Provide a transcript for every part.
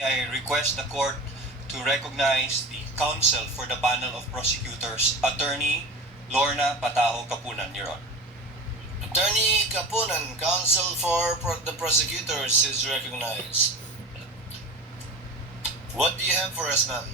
I request the court to recognize the counsel for the panel of prosecutors, Attorney Lorna Kapunan, Your Honor. Attorney Kapunan, counsel for the prosecutors is recognized. What do you have for us, ma'am?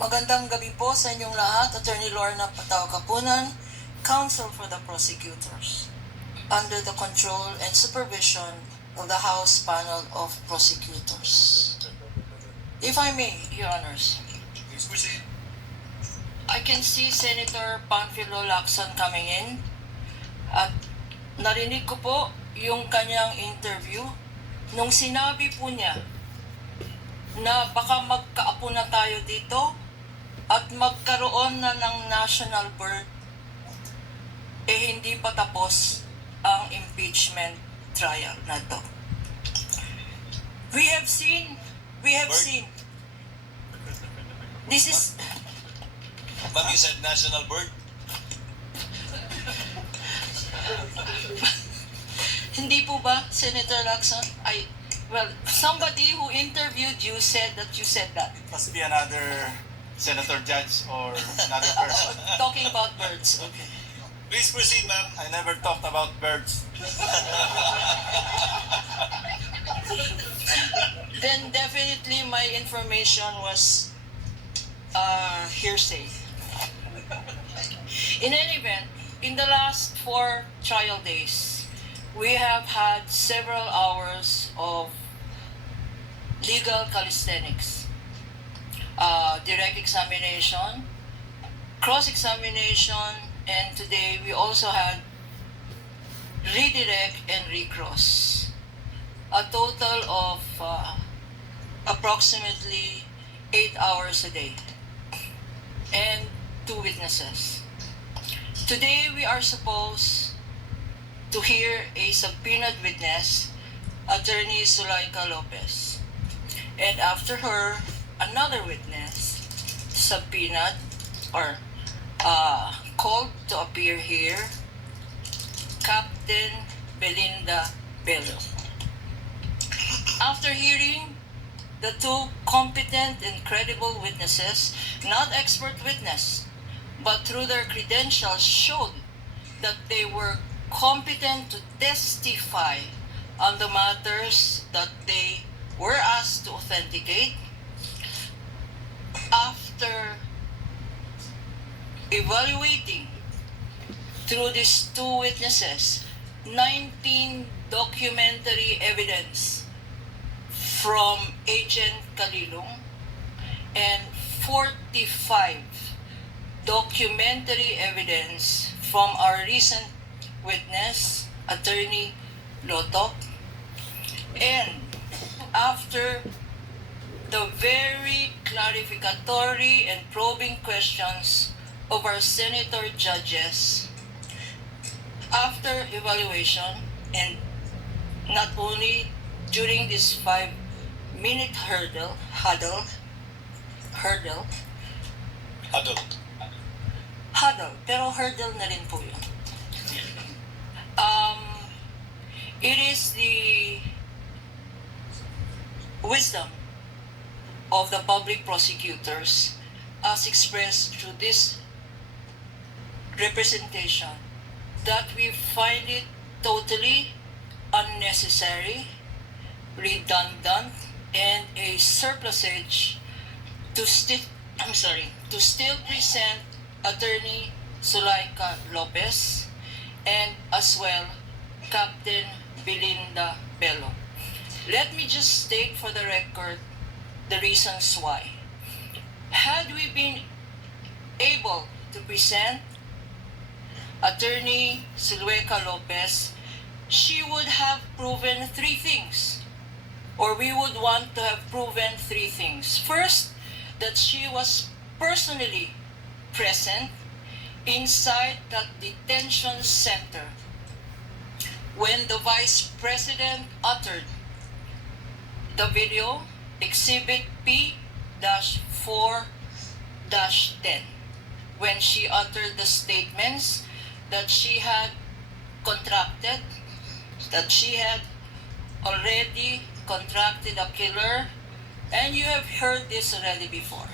Magandang gabi po sa inyong lahat. Attorney Lorna Kapunan, counsel for the prosecutors, under the control and supervision of the House Panel of Prosecutors. If I may, Your Honors. Please proceed. I can see Senator Panfilo Lacson coming in at narinig ko po yung kanyang interview nung sinabi po niya na baka magkaapo na tayo dito at magkaroon na ng national bird, hindi pa tapos ang impeachment trial na to. We have seen, this is, Ma'am, you said national bird? hindi po ba, Senator Lacson? Well, somebody who interviewed you said that you said that. Must be another senator judge or another person. Talking about birds, okay. Please proceed, ma'am. I never talked about birds. Then definitely my information was hearsay. In any event, in the last 4 trial days, we have had several hours of legal calisthenics, direct examination, cross-examination, and today we also had redirect and recross. A total of approximately 8 hours a day and 2 witnesses. Today we are supposed to hear a subpoenaed witness, Attorney Zulaika Lopez. And after her, another witness subpoenaed or called to appear here, Captain Belinda Bello. After hearing the 2 competent and credible witnesses, not expert witness, but through their credentials showed that they were competent to testify on the matters that they were asked to authenticate. After evaluating through these 2 witnesses, 19 documentary evidence from Agent Kalilong and 45 documentary evidence from our recent witness, Attorney Lotok. And after the very clarificatory and probing questions of our senator judges, after evaluation, and not only during this 5-minute huddle, pero hurdle na rin po yun. It is the wisdom of the public prosecutors as expressed through this representation that we find it totally unnecessary, redundant, and a surplusage to still present Attorney Zulaika Lopez and as well Captain Belinda Bello. Let me just state for the record the reasons why. Had we been able to present Attorney Zulaika Lopez, she would have proven 3 things, or we would want to have proven 3 things. First, that she was personally present inside that detention center when the Vice President uttered the video, Exhibit P-4-10, when she uttered the statements that she had contracted, that she had already contracted a killer, and you have heard this already before,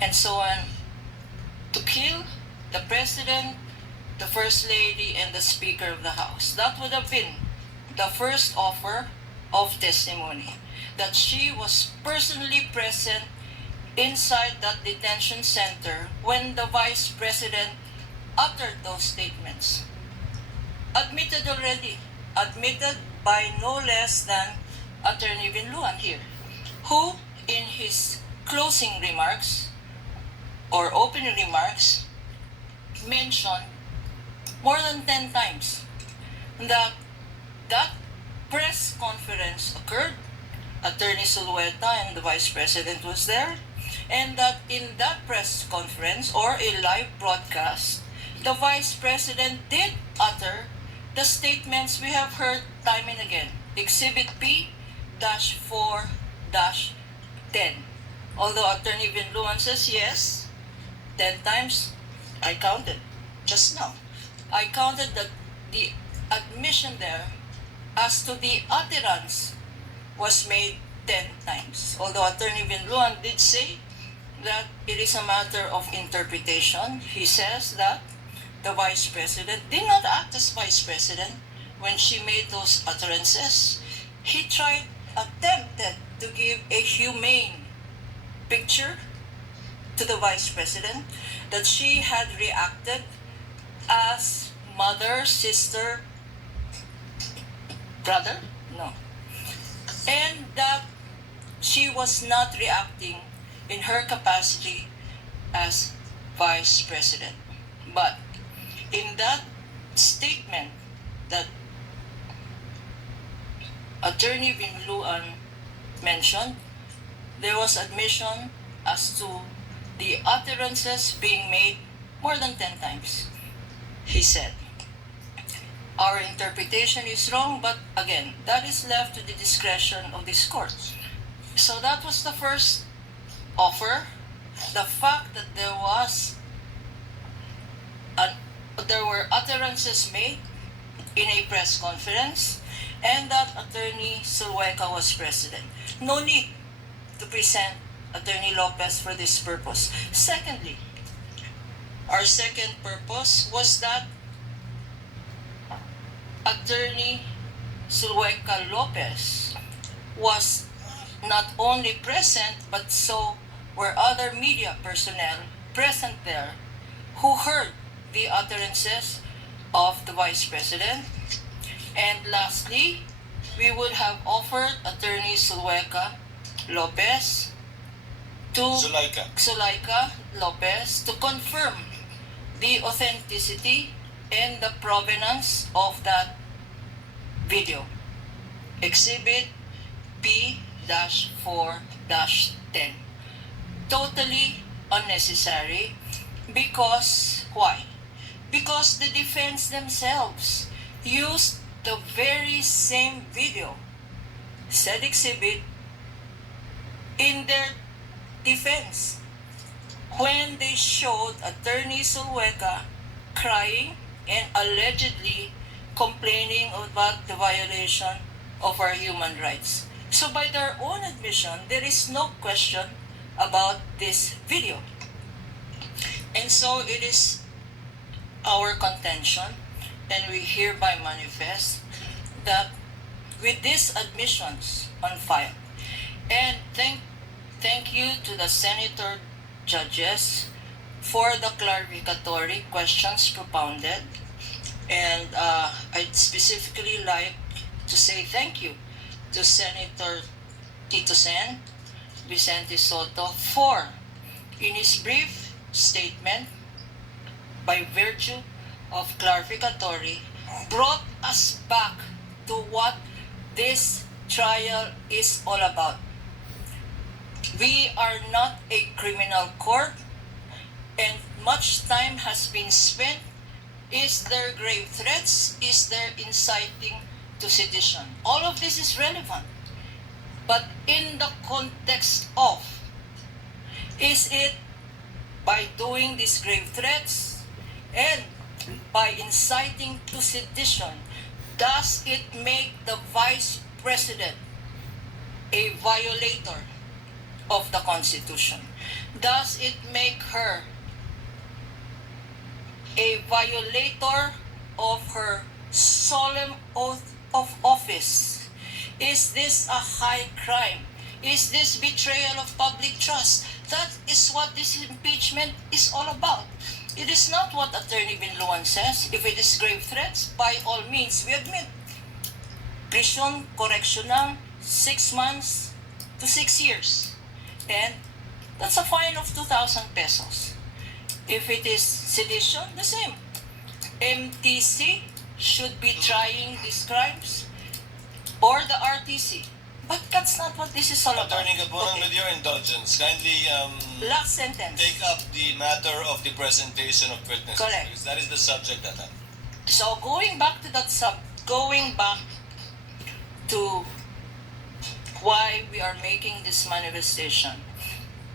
and so on, to kill the President, the First Lady, and the Speaker of the House. That would have been the first offer of testimony, that she was personally present inside that detention center when the Vice President uttered those statements. Admitted already, admitted by no less than Attorney Vinluan here, who in his closing remarks or opening remarks mentioned more than 10 times that that press conference occurred, Attorney Zulueta and the Vice President was there, and that in that press conference or a live broadcast, the Vice President did utter the statements we have heard time and again, Exhibit P-4-10. Although Attorney Vinluan says yes, 10 times, I counted just now. I counted that the admission there as to the utterance was made 10 times. Although Attorney Vinluan did say that it is a matter of interpretation, he says that the Vice President did not act as Vice President when she made those utterances. He attempted to give a humane picture to the Vice President, that she had reacted as mother, sister, brother? No. And that she was not reacting in her capacity as Vice President. But in that statement that Attorney Vinluan mentioned, there was admission as to the utterances being made more than 10 times. He said, our interpretation is wrong, but again, that is left to the discretion of this court. So that was the first offer. The fact that there were utterances made in a press conference and that Attorney Zulueta was president. No need to present Attorney Lopez for this purpose. Secondly, our second purpose was that Attorney Zulueta Lopez was not only present, but so were other media personnel present there who heard the utterances of the Vice President. And lastly, we would have offered Attorney Zulueta Lopez to Zulaika Lopez to confirm the authenticity and the provenance of that video. Exhibit P-4-10. Totally unnecessary because why? Because the defense themselves used the very same video, said exhibit, in their defense when they showed Attorney Zulueta crying and allegedly complaining about the violation of our human rights. So by their own admission, there is no question about this video. And so it is our contention, and we hereby manifest that with these admissions on file, and thank you to the senator judges for the clarificatory questions propounded, and I'd specifically like to say thank you to Senator Tito Sen, Vicente Soto, for in his brief statement, by virtue of clarificatory, brought us back to what this trial is all about. We are not a criminal court, and much time has been spent. Is there grave threats? Is there inciting to sedition? All of this is relevant. But in the context of, is it by doing these grave threats and by inciting to sedition, does it make the Vice President a violator of the Constitution? Does it make her a violator of her solemn oath of office? Is this a high crime? Is this betrayal of public trust? That is what this impeachment is all about. It is not what Attorney Binluan says. If it is grave threats, by all means, we admit. Prison correctional, 6 months to 6 years. And that's a fine of 2,000 pesos. If it is sedition, the same. MTC should be trying these crimes, or the RTC. But that's not what this is all about. Attorney Kapunan, Okay. with your indulgence, kindly Last sentence. take up the matter of the presentation of witnesses. Correct. Because that is the subject at hand. So going back to going back to why we are making this manifestation,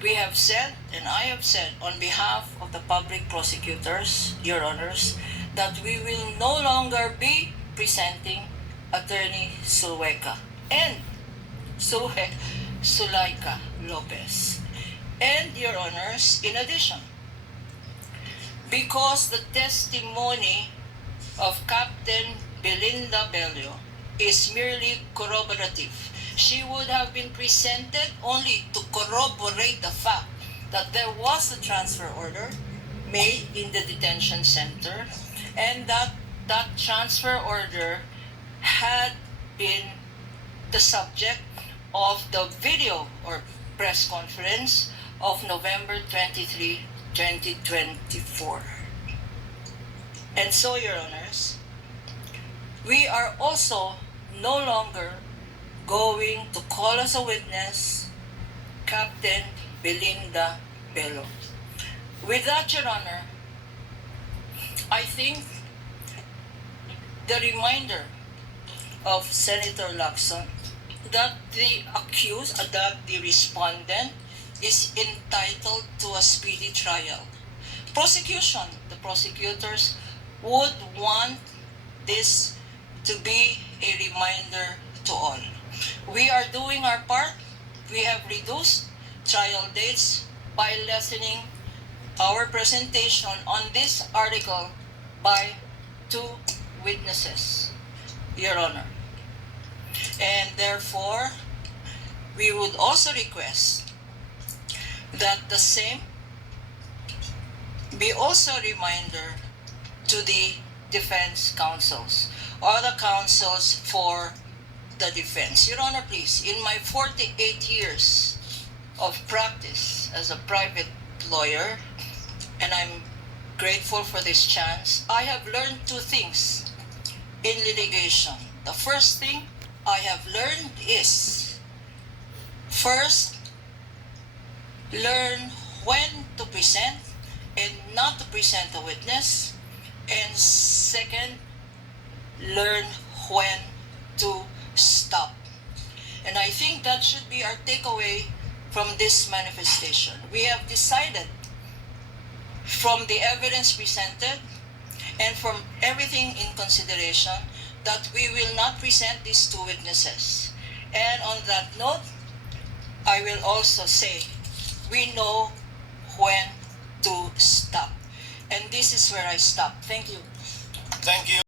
we have said, and I have said on behalf of the public prosecutors, Your Honors, that we will no longer be presenting Attorney Sulweka and Sulaika Lopez. And, Your Honors, in addition, because the testimony of Captain Belinda Bello is merely corroborative, she would have been presented only to corroborate the fact that there was a transfer order made in the detention center, and that transfer order had been the subject of the video or press conference of November 23, 2024. And so, Your Honors, we are also no longer going to call as a witness Captain Belinda Bello. With that, Your Honor, I think the reminder of Senator Lacson that the accused, that the respondent is entitled to a speedy trial. Prosecution, the prosecutors would want this to be a reminder to all. We are doing our part. We have reduced trial dates by lessening our presentation on this article by 2 witnesses, Your Honor. And therefore, we would also request that the same be also a reminder to the defense counsels or the counsels for the defense. Your Honor, please, in my 48 years of practice as a private lawyer, and I'm grateful for this chance, I have learned 2 things in litigation. The first thing I have learned is, first, learn when to present and not to present a witness, and second, learn when to stop. And I think that should be our takeaway from this manifestation. We have decided from the evidence presented and from everything in consideration that we will not present these 2 witnesses. And on that note, I will also say, we know when to stop. And this is where I stop. Thank you. Thank you.